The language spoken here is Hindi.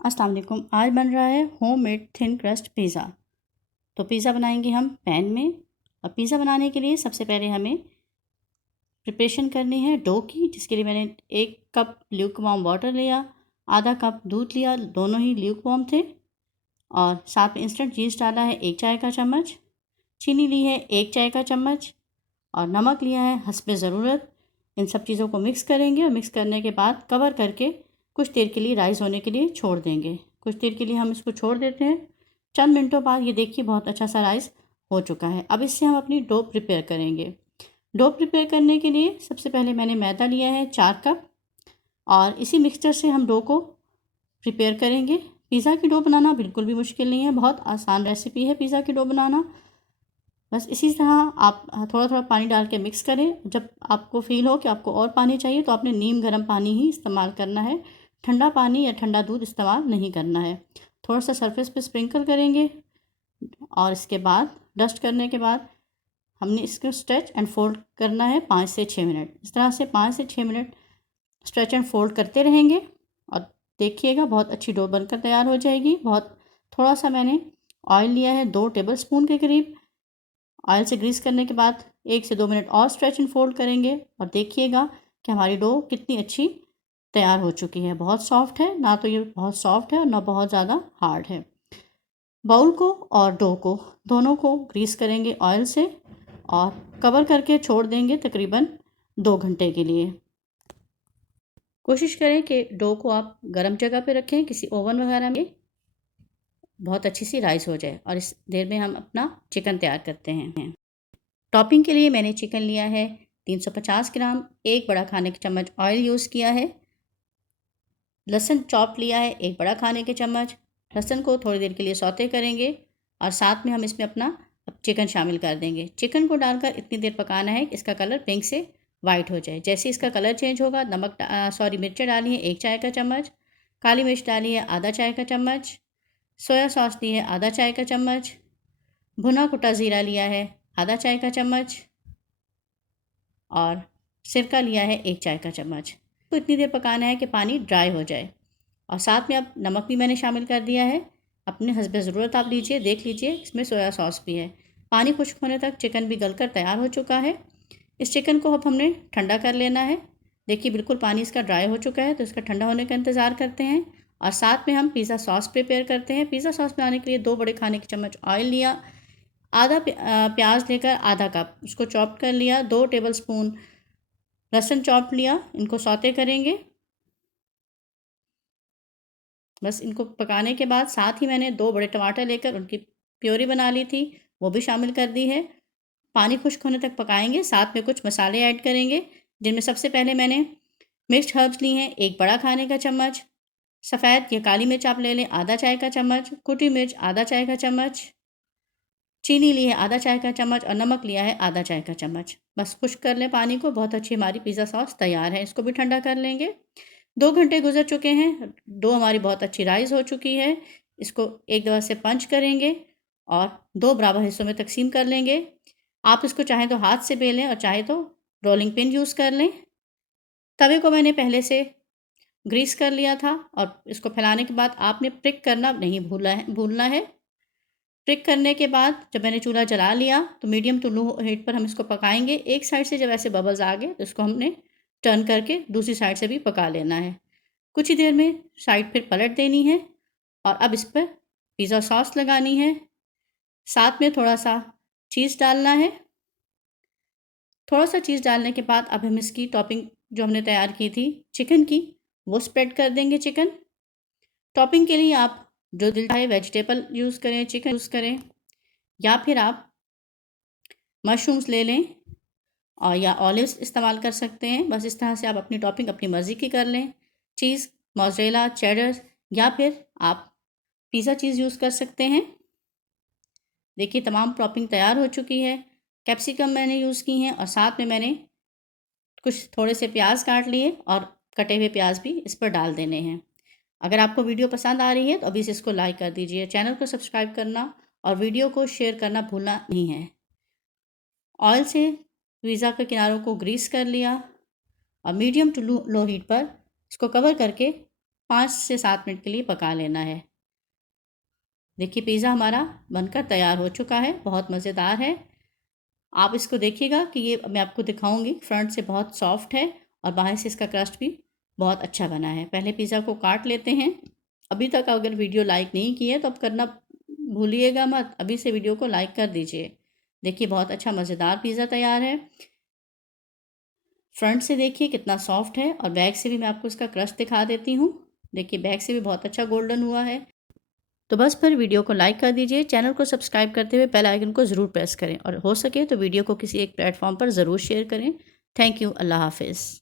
अस्सलाम वालेकुम। आज बन रहा है होममेड थिन क्रस्ट पिज़्ज़ा। तो पिज़्ज़ा बनाएंगे हम पैन में। और पिज़्ज़ा बनाने के लिए सबसे पहले हमें प्रिपरेशन करनी है डो की, जिसके लिए मैंने 1 कप ल्यूकवार्म वाटर लिया, आधा कप दूध लिया, दोनों ही ल्यूकवार्म थे। और साथ में इंस्टेंट यीस्ट डाला है 1 चाय का चम्मच, चीनी ली है 1 चाय का चम्मच और नमक लिया है हस्बे ज़रूरत। इन सब चीज़ों को मिक्स करेंगे और मिक्स करने के बाद कवर करके कुछ देर के लिए राइस होने के लिए छोड़ देंगे। कुछ देर के लिए हम इसको छोड़ देते हैं। चंद मिनटों बाद ये देखिए बहुत अच्छा सा राइस हो चुका है। अब इससे हम अपनी डो प्रिपेयर करेंगे। डो प्रिपेयर करने के लिए सबसे पहले मैंने मैदा लिया है 4 कप और इसी मिक्सचर से हम डो को प्रिपेयर करेंगे। पिज़्ज़ा की डो बनाना बिल्कुल भी मुश्किल नहीं है, बहुत आसान रेसिपी है पिज़्ज़ा की डो बनाना। बस इसी तरह आप थोड़ा थोड़ा पानी डाल के मिक्स करें। जब आपको फ़ील हो कि आपको और पानी चाहिए तो आपने नीम गर्म पानी ही इस्तेमाल करना है, ठंडा पानी या ठंडा दूध इस्तेमाल नहीं करना है। थोड़ा सा सरफेस पे स्प्रिंकल करेंगे और इसके बाद डस्ट करने के बाद हमने इसको स्ट्रेच एंड फोल्ड करना है 5 से 6 मिनट। इस तरह से 5 से 6 मिनट स्ट्रेच एंड फोल्ड करते रहेंगे और देखिएगा बहुत अच्छी डो बनकर तैयार हो जाएगी। बहुत थोड़ा सा मैंने ऑयल लिया है 2 टेबल स्पून के करीब। ऑयल से ग्रीस करने के बाद 1 से 2 मिनट और स्ट्रेच एंड फोल्ड करेंगे और देखिएगा कि हमारी डो कितनी अच्छी तैयार हो चुकी है। बहुत सॉफ्ट है, ना तो ये बहुत सॉफ्ट है और ना बहुत ज़्यादा हार्ड है। बाउल को और डो को दोनों को ग्रीस करेंगे ऑयल से और कवर करके छोड़ देंगे तकरीबन 2 घंटे के लिए। कोशिश करें कि डो को आप गर्म जगह पे रखें, किसी ओवन वगैरह में, बहुत अच्छी सी राइस हो जाए। और इस देर में हम अपना चिकन तैयार करते हैं। टॉपिंग के लिए मैंने चिकन लिया है 350 ग्राम, 1 बड़ा खाने का चम्मच ऑयल यूज़ किया है। लहसुन चॉप लिया है 1 बड़ा खाने के चम्मच। लहसुन को थोड़ी देर के लिए सौते करेंगे और साथ में हम इसमें अपना चिकन शामिल कर देंगे। चिकन को डालकर इतनी देर पकाना है कि इसका कलर पिंक से वाइट हो जाए। जैसे इसका कलर चेंज होगा मिर्चें डाली है 1 चाय का चम्मच, काली मिर्च डाली है आधा चाय का चम्मच, सोया सॉस ली है आधा चाय का चम्मच, भुना कुटा ज़ीरा लिया है आधा चाय का चम्मच और सिरका लिया है 1 चाय का चम्मच। तो इतनी देर पकाना है कि पानी ड्राई हो जाए। और साथ में अब नमक भी मैंने शामिल कर दिया है, अपने हस्बे ज़रूरत आप लीजिए, देख लीजिए। इसमें सोया सॉस भी है। पानी खुश्क होने तक चिकन भी गलकर तैयार हो चुका है। इस चिकन को अब हमने ठंडा कर लेना है। देखिए बिल्कुल पानी इसका ड्राई हो चुका है, तो इसका ठंडा होने का इंतज़ार करते हैं। और साथ में हम पिज़्ज़ा सॉस प्रिपेयर करते हैं। पिज़्ज़ा सॉस बनाने के लिए 2 बड़े खाने के चम्मच ऑयल लिया, आधा प्याज लेकर आधा कप उसको चॉप कर लिया, 2 टेबल स्पून लहसुन चॉप लिया, इनको सौते करेंगे। बस इनको पकाने के बाद साथ ही मैंने 2 बड़े टमाटर लेकर उनकी प्योरी बना ली थी, वो भी शामिल कर दी है। पानी खुश्क होने तक पकाएंगे। साथ में कुछ मसाले ऐड करेंगे, जिनमें सबसे पहले मैंने मिक्स्ड हर्ब्स ली हैं 1 बड़ा खाने का चम्मच, सफ़ेद या काली मिर्च आप ले लें आधा चाय का चम्मच, कुटी मिर्च आधा चाय का चम्मच, चीनी ली है आधा चाय का चम्मच और नमक लिया है आधा चाय का चम्मच। बस खुश्क कर लें पानी को। बहुत अच्छी हमारी पिज़्ज़ा सॉस तैयार है। इसको भी ठंडा कर लेंगे। 2 घंटे गुजर चुके हैं, डो हमारी बहुत अच्छी राइस हो चुकी है। इसको एक दफ़ा से पंच करेंगे और 2 बराबर हिस्सों में तकसीम कर लेंगे। आप इसको चाहें तो हाथ से बेलें और चाहे तो रोलिंग पिन यूज़ कर लें। तवे को मैंने पहले से ग्रीस कर लिया था और इसको फैलाने के बाद आपने प्रिक करना नहीं भूलना है। प्रिक करने के बाद जब मैंने चूल्हा जला लिया तो मीडियम टू लो हीट पर हम इसको पकाएंगे। एक साइड से जब ऐसे बबल्स आ गए तो इसको हमने टर्न करके दूसरी साइड से भी पका लेना है। कुछ ही देर में साइड फिर पलट देनी है और अब इस पर पिज़्ज़ा सॉस लगानी है। साथ में थोड़ा सा चीज़ डालना है। थोड़ा सा चीज़ डालने के बाद अब हम इसकी टॉपिंग जो हमने तैयार की थी चिकन की, वो स्प्रेड कर देंगे चिकन। टॉपिंग के लिए आप जो दिल चाहे वेजिटेबल यूज़ करें, चिकन यूज़ करें या फिर आप मशरूम्स ले लें और या ऑलिव्स इस्तेमाल कर सकते हैं। बस इस तरह से आप अपनी टॉपिंग अपनी मर्ज़ी की कर लें। चीज़ मोज़रेला, चेडर या फिर आप पिज़्ज़ा चीज़ यूज़ कर सकते हैं। देखिए तमाम टॉपिंग तैयार हो चुकी है। कैप्सिकम मैंने यूज़ की हैं और साथ में मैंने कुछ थोड़े से प्याज काट लिए और कटे हुए प्याज भी इस पर डाल देने हैं। अगर आपको वीडियो पसंद आ रही है तो अभी से इसको लाइक कर दीजिए, चैनल को सब्सक्राइब करना और वीडियो को शेयर करना भूलना नहीं है। ऑयल से पिज़्ज़ा के किनारों को ग्रीस कर लिया और मीडियम टू लो हीट पर इसको कवर करके 5 से 7 मिनट के लिए पका लेना है। देखिए पिज़्ज़ा हमारा बनकर तैयार हो चुका है, बहुत मज़ेदार है। आप इसको देखिएगा कि ये मैं आपको दिखाऊंगी, फ्रंट से बहुत सॉफ्ट है और बाहर से इसका क्रस्ट भी बहुत अच्छा बना है। पहले पिज़्ज़ा को काट लेते हैं। अभी तक अगर वीडियो लाइक नहीं की है तो अब करना भूलिएगा मत, अभी से वीडियो को लाइक कर दीजिए। देखिए बहुत अच्छा मज़ेदार पिज़्ज़ा तैयार है। फ्रंट से देखिए कितना सॉफ्ट है और बैक से भी मैं आपको इसका क्रस्ट दिखा देती हूँ। देखिए बैक से भी बहुत अच्छा गोल्डन हुआ है। तो बस फिर वीडियो को लाइक कर दीजिए, चैनल को सब्सक्राइब करते हुए बेल आइकन को ज़रूर प्रेस करें और हो सके तो वीडियो को किसी एक प्लेटफॉर्म पर ज़रूर शेयर करें। Thank you. अल्लाह हाफ़िज़।